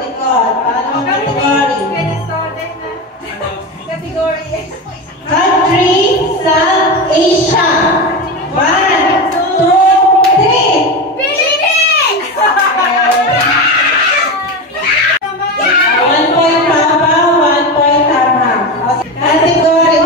likod. Pangalawang category. Country sa Asia. 1, 2, 3. Philippines! 1 point Papa, 1 point Tama. Category.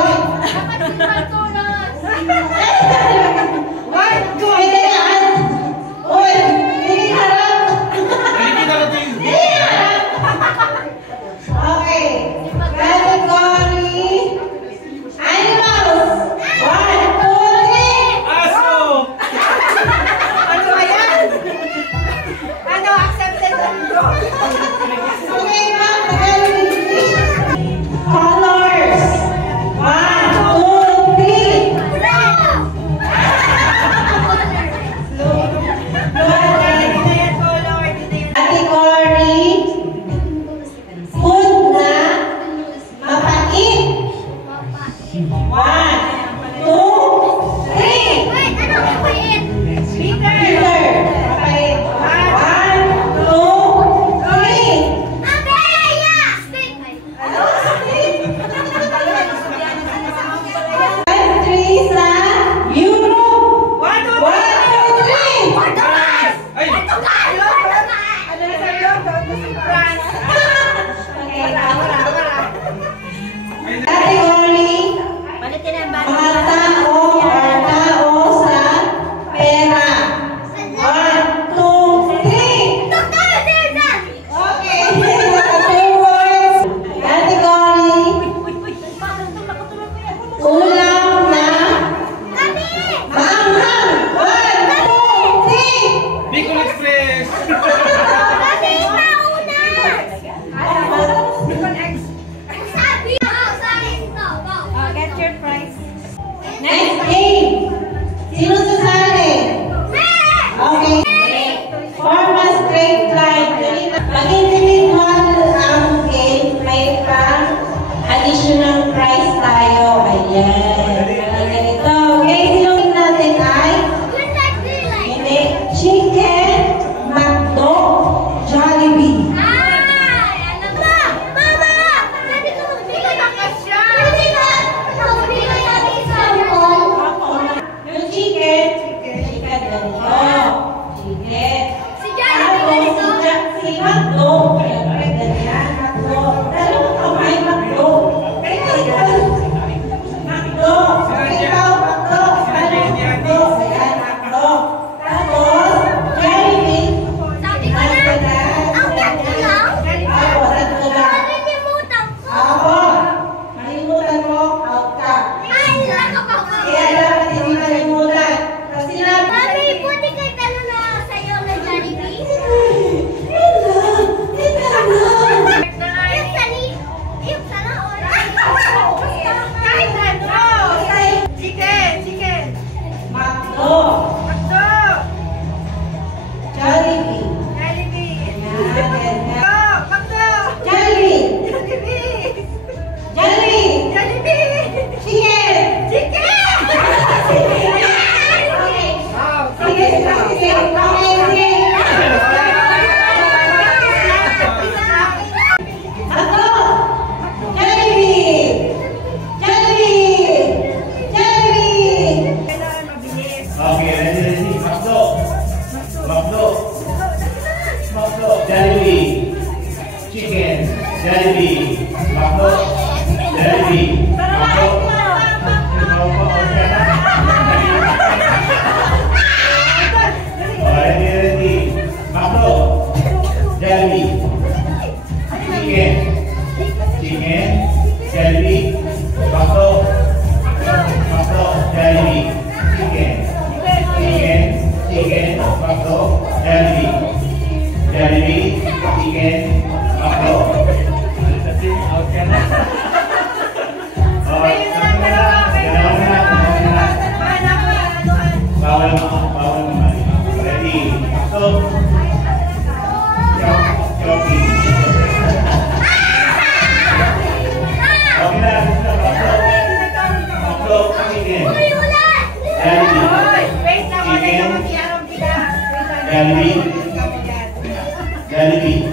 Jollibee.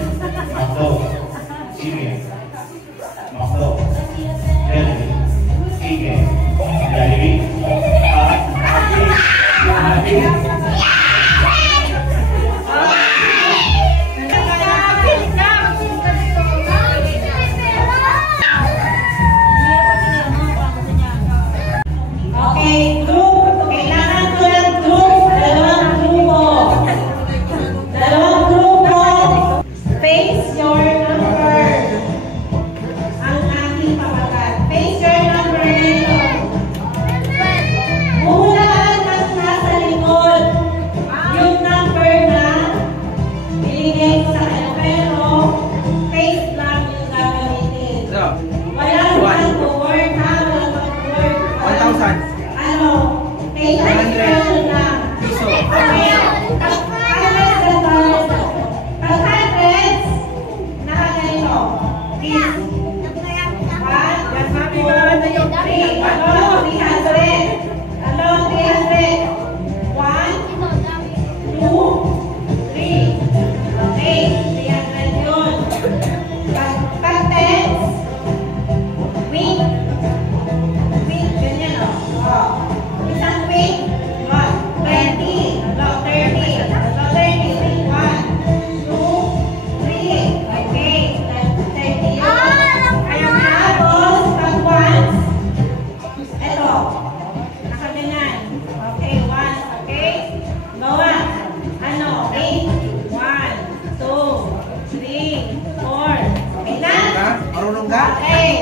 Marunong ka? Okay.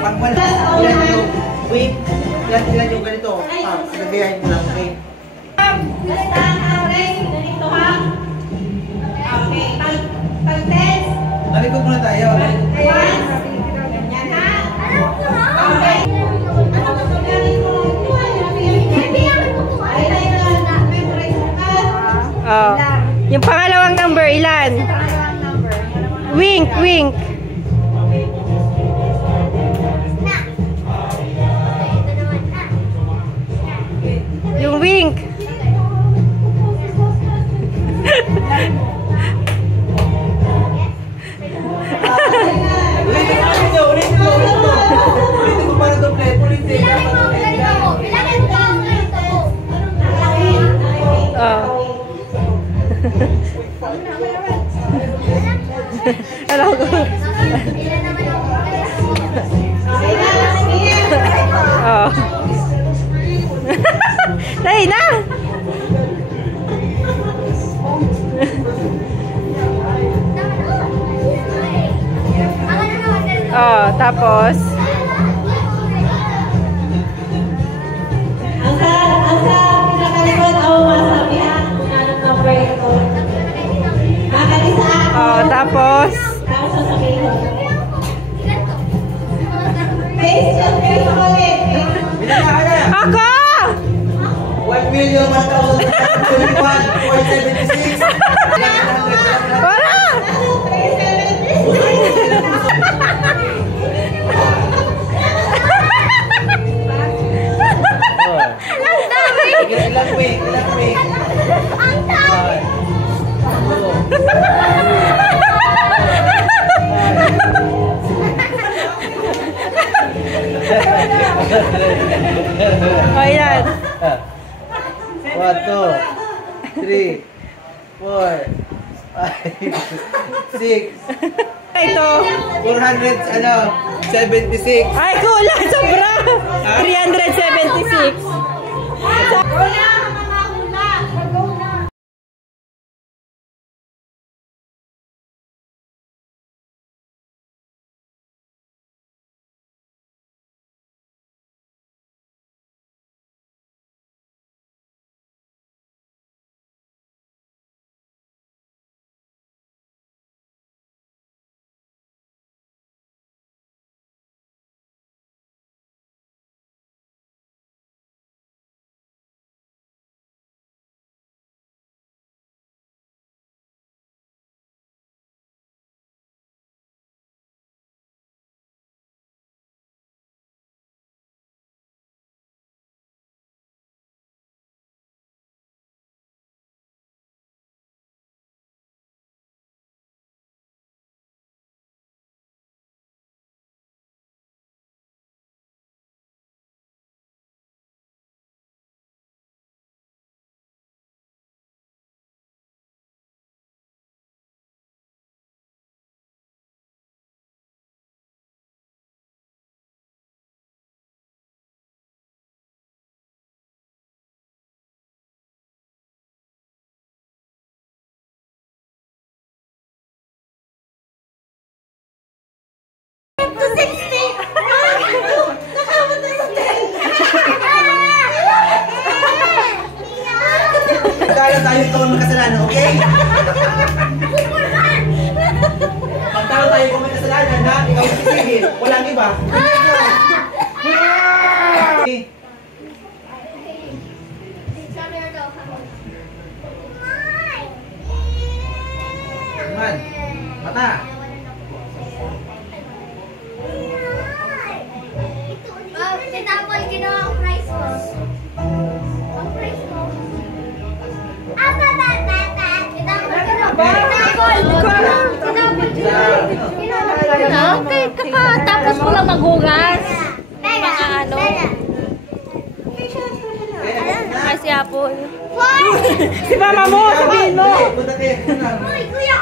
Pag wala, ilan yung wait, ilan yung ganito. Sinabihan mo lang, okay? Listahan ang race. Ganito ha. Okay. Pag-test. Nalikod muna tayo. One. Ganyan ha. Okay. Oh. Yung pangalawang number, ilan? Wink, wink. Yung wink. Ulitin mo para doble. Ulitin. Oh. Alam ko. Oh. Dahil na. Oh, tapos Ang sa pinakalikod ang masabihan kung anong number ito. Makalisa ako. oh, tapos Tapos sasabihin ko. Face to face ulit. Bilang ka na. ako! 1,121,476. Wala! Ilang week? Ilang week? Ang dami! O, yan. 1, 2, 3, 4, 5, 6, Ito. 400, ano, 76. Ay, kulang. Sobra. 376. Kaya tayo ikaw ang makasalanan, okay? Pagtalo tayo kung may kasalanan, ha? Ikaw ang sisingin. Walang iba. Man, mata. Tinapal ginawa ang price mo. Ang price mo. Okay, kakatapos mo lang maghugas. Mga ano? Kasi apple. Si mama mo, sabihin mo. Uy, kuya!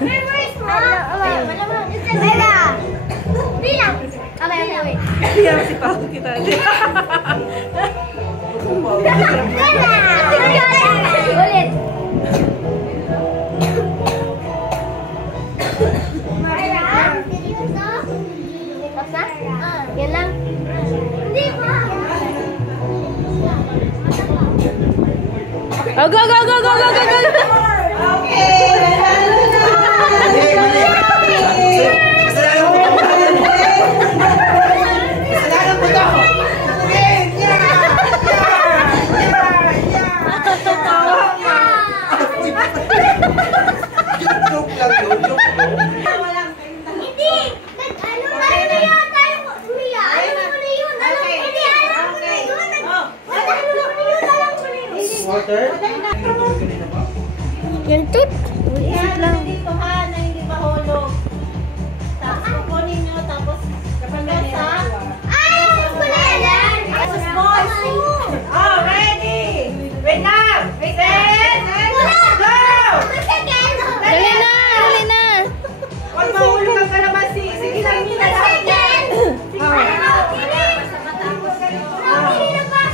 Memories mo! Bella! Bilang! Okay. Kaya si Pao kita. Bella! Ulit! Mara? Seryoso? Yan lang. Hindi pa. Oh, go, go, go, go, go, go, go! Okay, nanalo na. Mali, mali. Kasalanan mo ito. Kasalanan mo ito. Win! Joke lang yun, joke lang. Walang kayong dalawa. Hindi! Ano na yun? Tayo ko. Mia, ayaw mo na yun. Alam ko hindi, ayaw ko na yun. Ayaw mo na yun, alam ko na yun. Water? Yung tip. Yan, dito ha, na hindi mahulog. Tapos kukunin nyo, tapos kapag may Ay, wala yan. Tapos boys. Oh, ready? Wait lang. Wait, set. Go! Dali na, dali na. Huwag mahulog ang kalamansi. Sige lang, Mina.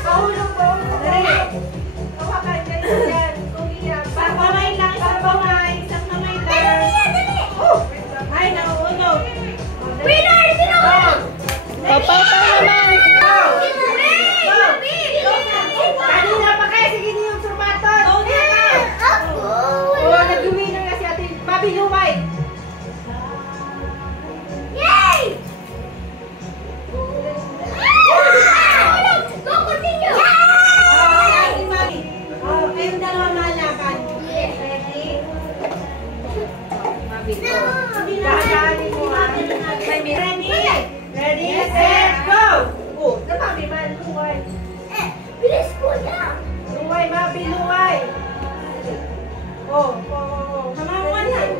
Mahulog po. Dali. Hawakan, ganun yan. Isang kamay lang, isang kamay. Isang kamay lang. Ay, nauunog. Papa, naman. Kanina pa kayo, sige niyo yung sumatot. Oo, nag-winner na si Ate Bobby Lumay. Oh, kayong dalawa malaban. Ready? Dahan-dahanin mo, ha? Ready? Ready, set, go! Oh, napabi man, luway. Bilis ko yan. Luway, Bobby, luway. Oh. Kamawan lang.